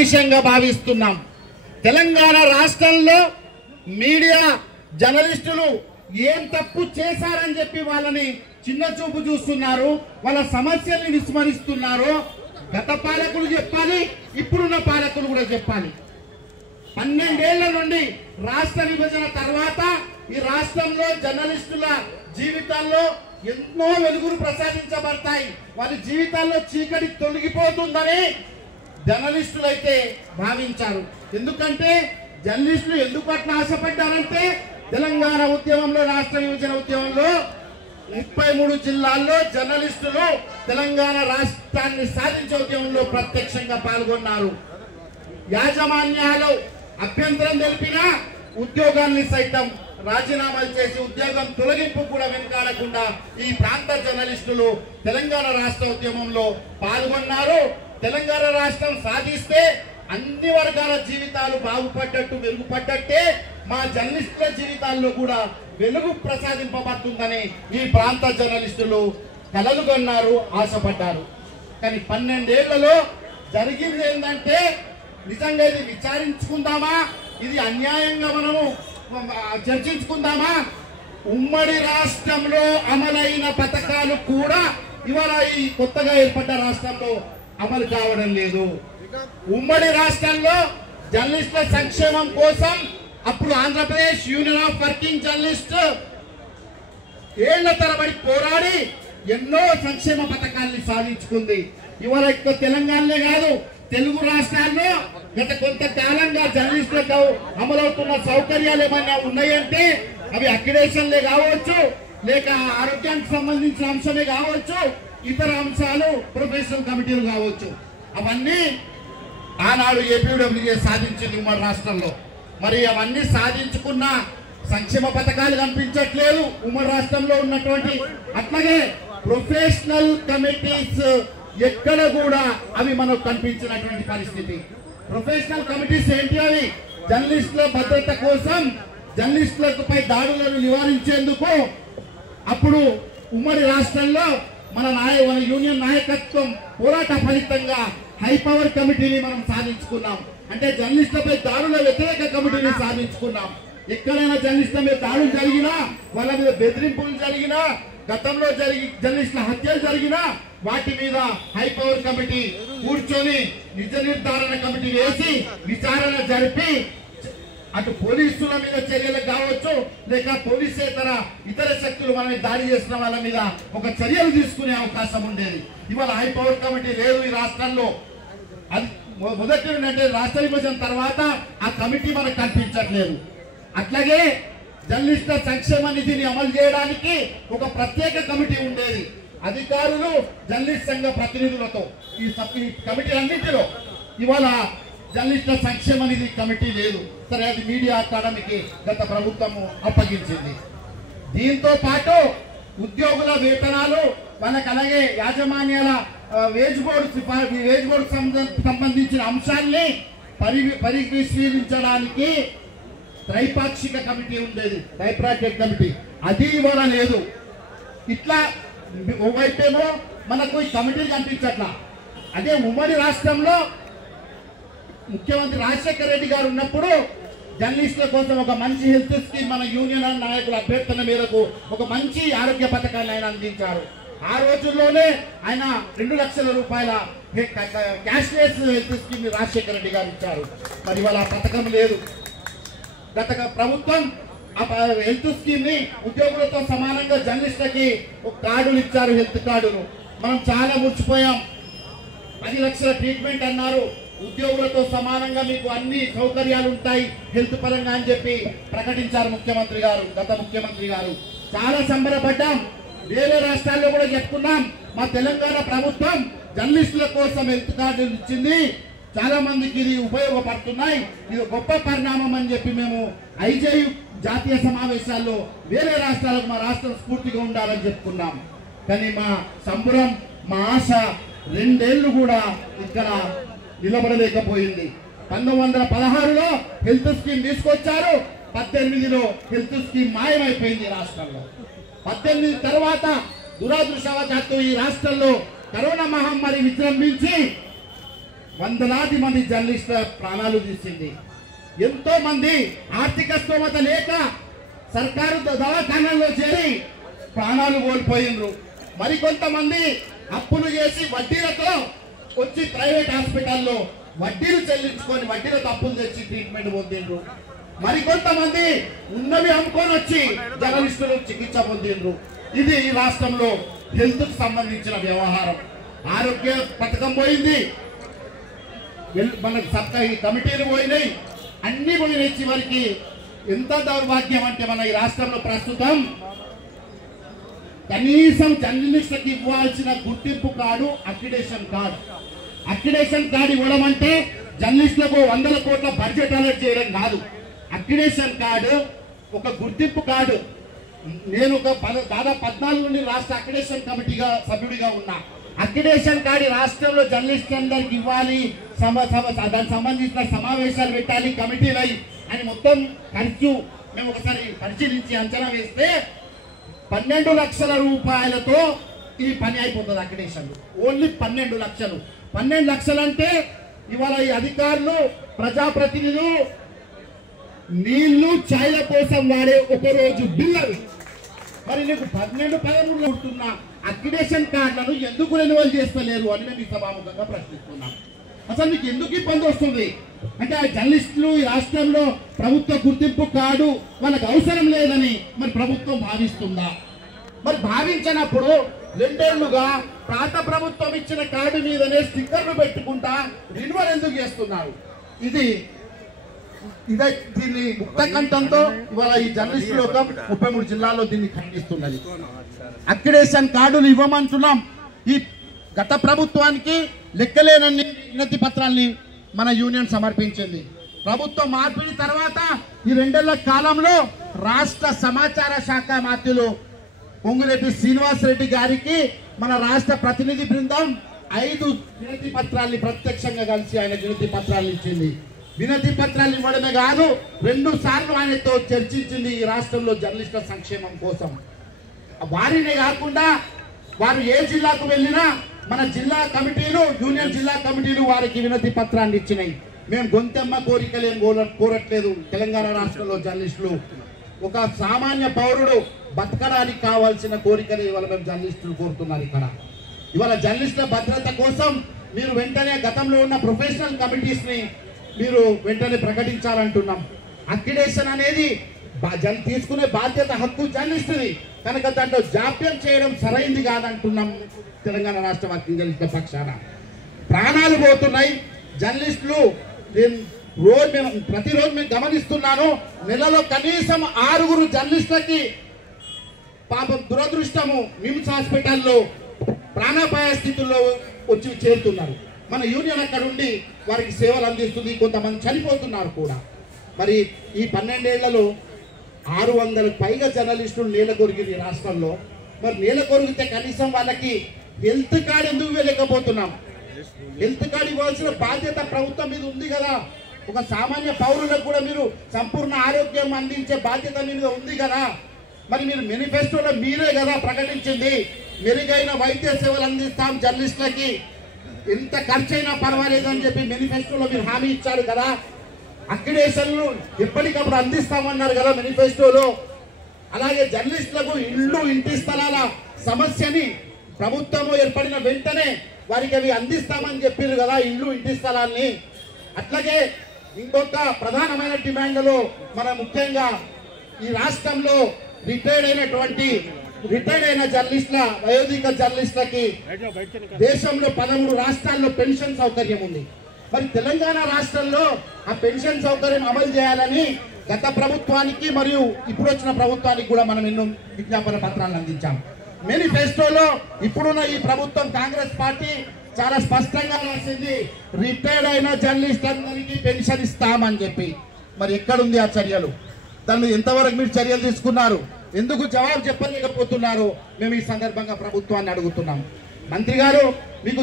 విషయంగా భావిస్తున్నాం. తెలంగాణ రాష్ట్రంలో మీడియా జర్నలిస్టులు ఏం తప్పు చేశారని చెప్పి వాళ్ళని చిన్న చూపు చూస్తున్నారు, వాళ్ళ సమస్యల్ని విస్మరిస్తున్నారు. గత పాలకులు చెప్పాలి, ఇప్పుడున్న పాలకులు కూడా చెప్పాలి. 12 ఏళ్ల నుండి రాష్ట్ర విభజన తర్వాత ఈ రాష్ట్రంలో జర్నలిస్టుల జీవితాల్లో ఎన్నో వెలుగులు ప్రసాదించబడతాయి. వారి జీవితాల్లో చీకటి తొలగిపోతుందని జర్నలిస్టులు అయితే భావించారు. ఎందుకంటే జర్నలిస్టులు ఎందుకు అట్లా ఆశపడ్డారంటే తెలంగాణ ఉద్యమంలో, రాష్ట్ర విభజన ఉద్యమంలో 33 జిల్లాల్లో జర్నలిస్టులు తెలంగాణ రాష్ట్రాన్ని సాధించే ఉద్యమంలో ప్రత్యక్షంగా పాల్గొన్నారు. యాజమాన్యాలు అభ్యంతరం తెలిపినా ఉద్యోగాన్ని సైతం రాజీనామాలు చేసి ఉద్యోగం తొలగింపు కూడా వెనుకాడకుండా ఈ ప్రాంత జర్నలిస్టులు తెలంగాణ రాష్ట్ర ఉద్యమంలో పాల్గొన్నారు. తెలంగాణ రాష్ట్రం సాధిస్తే అన్ని వర్గాల జీవితాలు బాగుపడ్డట్టు, మెరుగుపడ్డట్టే మా జర్నలిస్టుల జీవితాల్లో కూడా వెలుగు ప్రసాదింపబడుతుందని ఈ ప్రాంత జర్నలిస్టులు కలలు కన్నారు, ఆశపడ్డారు. కానీ 12 ఏళ్లలో జరిగింది ఏంటంటే, నిజంగా ఇది విచారించుకుందామా, ఇది అన్యాయంగా మనము చర్చించుకుందామా? ఉమ్మడి రాష్ట్రంలో అమలైన పథకాలు కూడా ఇవాళ ఈ కొత్తగా ఏర్పడ్డ రాష్ట్రంలో అమలు కావడం లేదు. ఉమ్మడి రాష్ట్రంలో జర్నలిస్టుల సంక్షేమం కోసం అప్పుడు Andhra Pradesh union of working journalist ఏళ్ల తరబడి పోరాడి ఎన్నో సంక్షేమ పథకాలను సాధించుకుంది. ఇవాళ ఎక్కువ తెలంగాణలో కాదు, తెలుగు రాష్ట్రాల్లో గత కొంతకాలంగా జర్నలిస్టులకు అమలవుతున్న సౌకర్యాలు ఏమైనా ఉన్నాయంటే అవి అక్రిడేషన్లే కావచ్చు, లేక ఆరోగ్యానికి సంబంధించిన అంశమే కావచ్చు, ఇతర అంశాలు ప్రొఫెషనల్ కమిటీలు కావచ్చు. అవన్నీ ఆనాడు ఏపీడబ్ల్యూజే సాధించింది ఉమ్మడి రాష్ట్రంలో. మరి అవన్నీ సాధించుకున్న సంక్షేమ పథకాలు కనిపించట్లేదు ఉమ్మడి రాష్ట్రంలో ఉన్నటువంటి. అట్లాగే ప్రొఫెషనల్ కమిటీస్ ఎక్కడ కూడా అవి మనకు కనిపించినటువంటి పరిస్థితి. ప్రొఫెషనల్ కమిటీస్ ఏంటి? అవి జర్నలిస్టుల భద్రత కోసం, జర్నలిస్టులపై దాడులను నివారించేందుకు అప్పుడు ఉమ్మడి రాష్ట్రంలో మన యూనియన్ నాయకత్వం పోరాట ఫలితంగా హై పవర్ కమిటీని మనం సాధించుకున్నాం. అంటే జర్నలిస్టులపై దాడుల వ్యతిరేక కమిటీని సాధించుకున్నాం. ఎక్కడైనా జర్నలిస్టుల మీద దాడులు జరిగినా, వాళ్ళ మీద బెదిరింపులు జరిగినా, గతంలో జర్నలిస్టుల హత్యలు జరిగినా వాటి మీద హై పవర్ కమిటీ కూర్చొని నిజ నిర్ధారణ కమిటీ వేసి విచారణ జరిపి అటు పోలీసుల మీద చర్యలు కావచ్చు, లేక పోలీసేతర ఇతర శక్తులు మనల్ని దాడి చేసిన వాళ్ళ మీద ఒక చర్యలు తీసుకునే అవకాశం ఉండేది. ఇవాళ హై పవర్ కమిటీ లేదు ఈ రాష్ట్రంలో. అది మొదటి అంటే రాష్ట్ర విభజన తర్వాత ఆ కమిటీ మనకు కనిపించట్లేదు. అట్లాగే జర్నలిస్టుల సంక్షేమ నిధిని అమలు చేయడానికి ఒక ప్రత్యేక కమిటీ ఉండేది. అధికారులు, జర్నలిస్ట్ సంఘ ప్రతినిధులతో ఈ కమిటీలన్నింటిలో ఇవాళ జర్నలిస్టుల సంక్షేమ నిధి కమిటీ లేదు. సరే, అది మీడియా అకాడమీకి గత ప్రభుత్వము అప్పగించింది. దీంతో పాటు ఉద్యోగుల వేతనాలు, వాళ్ళకి అలాగే యాజమాన్యాల వేజ్ బోర్డు సంబంధించిన అంశాన్ని పరిశీలించడానికి త్రైపాక్షిక కమిటీ ఉండేది, ట్రైపార్టైట్ కమిటీ. అది ఇవాళ లేదు. ఇట్లా ఓవైపేమో మనకు ఈ కమిటీలు కనిపించట్లా. అదే ఉమ్మడి రాష్ట్రంలో ముఖ్యమంత్రి రాజశేఖర రెడ్డి గారు ఉన్నప్పుడు జర్నలిస్టుల కోసం ఒక మంచి హెల్త్ స్కీమ్, మన యూనియన్ నాయకుల అభ్యర్థన మేరకు ఒక మంచి ఆరోగ్య పథకాన్ని ఆయన అందించారు. ఆ రోజుల్లోనే ఆయన 2 లక్షల రూపాయల cashless health scheme Rajasekhara Reddy గారు ఇచ్చారు. మరి వాళ్ళ పథకం లేదు. గత ప్రభుత్వం ఆ హెల్త్ స్కీమ్ ని ఉద్యోగులతో సమానంగా జర్నలిస్టులకి ఒక కార్డులు ఇచ్చారు, హెల్త్ కార్డును. మనం చాలా ముచ్చిపోయాం. 10 లక్షల ట్రీట్మెంట్ అన్నారు. ఉద్యోగులతో సమానంగా మీకు అన్ని సౌకర్యాలు ఉంటాయి హెల్త్ పరంగా అని చెప్పి ప్రకటించారు ముఖ్యమంత్రి గారు, గత ముఖ్యమంత్రి గారు. చాలా సంబరపడ్డాం. వేరే రాష్ట్రాల్లో కూడా చెప్పుకున్నాం, మా తెలంగాణ ప్రభుత్వం జర్నలిస్టుల కోసం హెల్త్ కార్డులు ఇచ్చింది, చాలా మందికి ఇది ఉపయోగపడుతున్నాయి, ఇది గొప్ప పరిణామం అని చెప్పి మేము ఐజేయు జాతీయ సమావేశాల్లో వేరే రాష్ట్రాలకు మా రాష్ట్రం స్ఫూర్తిగా ఉండాలని చెప్పుకున్నాం. కానీ మా సంబరం, మా ఆశ 2 ఏళ్లు కూడా ఇక్కడ నిలబడలేకపోయింది. 1916లో హెల్త్ స్కీమ్ తీసుకొచ్చారు, 18లో హెల్త్ స్కీమ్ మాయమైపోయింది రాష్ట్రంలో. 18 తర్వాత దురదృష్టవశాత్తు ఈ రాష్ట్రంలో కరోనా మహమ్మారి విజృంభించి వందలాది మంది జర్నలిస్టుల ప్రాణాలు తీసింది. ఎంతో మంది ఆర్థిక స్తోమత లేక సర్కారు దవాఖానాల్లో చేరి ప్రాణాలు కోల్పోయినరు. మరికొంతమంది అప్పులు చేసి వడ్డీలతో వచ్చి ప్రైవేట్ హాస్పిటల్లో వడ్డీలు చెల్లించుకొని వడ్డీలతో అప్పులు తెచ్చి ట్రీట్మెంట్ పొందిండ్రు. మరికొంతమంది ఉన్నవి అమ్ముకొని వచ్చి జర్నలిస్టులు చికిత్స పొందిండ్రు. ఇది రాష్ట్రంలో హెల్త్ కు సంబంధించిన వ్యవహారం. ఆరోగ్య పథకం పోయింది, మనకు సబ్సిడీ కమిటీలు పోయినాయి, అన్ని పోయినాయి. చివరికి ఎంత దౌర్భాగ్యం అంటే మన ఈ రాష్ట్రంలో ప్రస్తుతం కనీసం జర్నలిస్టులకు ఇవ్వాల్సిన గుర్తింపు card accreditation card. Accreditation card ఇవ్వడం అంటే జర్నలిస్టులకు 100 కోట్ల బడ్జెట్ అలర్ట్ చేయడం కాదు. అక్రిడేషన్ కార్డు ఒక గుర్తింపు కార్డు. నేను దాదాపు 14 నుండి రాష్ట్ర అక్రిడేషన్ కమిటీగా సభ్యుడిగా ఉన్నా. అక్రిడేషన్ కార్డు రాష్ట్రంలో జర్నలిస్టులందరికి ఇవ్వాలి, దానికి సంబంధించిన సమావేశాలు పెట్టాలి, కమిటీలు అని మొత్తం ఖర్చు మేము ఒకసారి పరిశీలించి అంచనా వేస్తే 12 లక్షల రూపాయలతో ఈ పని అయిపోతుంది. అక్రిడేషన్ ఓన్లీ 12 లక్షలు. 12 లక్షలు అంటే ఇవాళ ఈ అధికారులు ప్రజాప్రతినిధులు నీళ్లు ఛాయల కోసం వాడే ఒక రోజు బిల్లు. మరి నీకు 12-13 ఉంటున్న అక్రిడేషన్ కార్డులను ఎందుకు రెన్యువల్ చేస్తలేరు అని మేము ఈ సభాముఖంగా ప్రశ్నిస్తున్నాం. అసలు మీకు ఎందుకు ఇబ్బంది వస్తుంది అంటే ఆ జర్నలిస్టులు ఈ రాష్ట్రంలో ప్రభుత్వ గుర్తింపు కార్డు వాళ్ళకి అవసరం లేదని మరి ప్రభుత్వం భావిస్తుందా? మరి భావించినప్పుడు 2 ఏళ్లుగా పాత ప్రభుత్వం ఇచ్చిన కార్డు మీదనే స్టిక్కర్లు పెట్టుకుంటా రెన్యువల్ ఎందుకు చేస్తున్నారు? దీన్ని ముక్త కంఠంతో ఇవాళ ఈ జర్నలిస్టులు ఒక 33 జిల్లాల్లో దీన్ని ఖండిస్తున్నది. అక్రిడేషన్ కార్డులు ఇవ్వమంటున్నాం. ఈ గత ప్రభుత్వానికి లెక్కలేనన్ని వినతి పత్రాల్ని మన యూనియన్ సమర్పించింది. ప్రభుత్వం మార్పిడి తర్వాత ఈ 2 ఏళ్ల కాలంలో రాష్ట్ర సమాచార శాఖ మంత్రులు పొంగులేటి శ్రీనివాస్ రెడ్డి గారికి మన రాష్ట్ర ప్రతినిధి బృందం 5 వినతి పత్రాల్ని ప్రత్యక్షంగా కలిసి ఆయన వినతి పత్రాలు ఇచ్చింది. వినతి పత్రాలు ఇవ్వడమే కాదు 2 సార్లు ఆయనతో చర్చించింది ఈ రాష్ట్రంలో జర్నలిస్టుల సంక్షేమం కోసం. వారినే కాకుండా వారు ఏ జిల్లాకు వెళ్ళినా మన జిల్లా కమిటీలు, యూనియన్ జిల్లా కమిటీలు వారికి వినతి పత్రాన్ని ఇచ్చినాయి. మేము గొంతెమ్మ కోరికలేం కోరట్లేదు. తెలంగాణ రాష్ట్రంలో జర్నలిస్టులు ఒక సామాన్య పౌరుడు బతకడానికి కావాల్సిన కోరికలు ఇవాళ మేము జర్నలిస్టులు కోరుతున్నారు. ఇవాళ జర్నలిస్టుల భద్రత కోసం మీరు వెంటనే గతంలో ఉన్న ప్రొఫెషనల్ కమిటీస్ ని మీరు వెంటనే ప్రకటించాలంటున్నాం. అక్రిడేషన్ అనేది తీసుకునే బాధ్యత హక్కు జర్నలిస్టుది కనుక దాంట్లో జాప్యం చేయడం సరైంది కాదంటున్నాం. తెలంగాణ రాష్ట్ర జర్నలిస్టుల పక్షాన ప్రాణాలు పోతున్నాయి జర్నలిస్టులు. ప్రతిరోజు మేము గమనిస్తున్నాను, నెలలో కనీసం 6 జర్నలిస్టులకి పాపం దురదృష్టము నిమ్స్ హాస్పిటల్లో ప్రాణాపాయ స్థితుల్లో వచ్చి చేరుతున్నారు. మన యూనియన్ అక్కడ ఉండి వారికి సేవలు అందిస్తుంది. కొంతమంది చనిపోతున్నారు కూడా. మరి ఈ 12 ఏళ్లలో 600 పైగా జర్నలిస్టులు నేల కొరిగింది రాష్ట్రంలో. మరి నేల కొరిగితే కనీసం వాళ్ళకి హెల్త్ కార్డు ఎందుకు వెళ్ళకపోతున్నాం? హెల్త్ కార్డు ఇవ్వాల్సిన బాధ్యత ప్రభుత్వం మీద ఉంది కదా. ఒక సామాన్య పౌరులకు కూడా మీరు సంపూర్ణ ఆరోగ్యం అందించే బాధ్యత మీద ఉంది కదా. మరి మీరు మేనిఫెస్టోలో మీరే కదా ప్రకటించింది మెరుగైన వైద్య సేవలు అందిస్తాం జర్నలిస్టులకి, ఎంత ఖర్చు అయినా పర్వాలేదు అని చెప్పి మేనిఫెస్టోలో మీరు హామీ ఇచ్చారు కదా. అక్రిడేషన్లు ఎప్పటికప్పుడు అందిస్తామన్నారు కదా మేనిఫెస్టోలో. అలాగే జర్నలిస్టులకు ఇళ్ళు, ఇంటి స్థలాల సమస్యని ప్రభుత్వము ఏర్పడిన వెంటనే వారికి అవి అందిస్తామని చెప్పారు కదా, ఇళ్ళు, ఇంటి స్థలాల్ని. అట్లాగే ఇంకొక ప్రధానమైన డిమాండ్లలో మన ముఖ్యంగా ఈ రాష్ట్రంలో రిటైర్డ్ అయిన జర్నలిస్టుల, వయోధిక జర్నలిస్టులకి దేశంలో 13 రాష్ట్రాల్లో పెన్షన్ సౌకర్యం ఉంది. మరి తెలంగాణ రాష్ట్రంలో ఆ పెన్షన్ సౌకర్యం అమలు చేయాలని గత ప్రభుత్వానికి మరియు ఇప్పుడు వచ్చిన ప్రభుత్వానికి కూడా మనం ఎన్నో విజ్ఞాపన పత్రాలను అందించాం. మేనిఫెస్టోలో ఇప్పుడున్న ఈ ప్రభుత్వం కాంగ్రెస్ పార్టీ చాలా స్పష్టంగా రాసింది, రిటైర్డ్ అయిన జర్నలిస్టులందరికీ పెన్షన్ ఇస్తామని చెప్పి. మరి ఎక్కడుంది ఆ చర్యలు? దాన్ని ఎంతవరకు మీరు చర్యలు తీసుకున్నారు? ఎందుకు జవాబు చెప్పలేకపోతున్నారు? మేము ఈ సందర్భంగా ప్రభుత్వాన్ని అడుగుతున్నాం. మంత్రి గారు, మీకు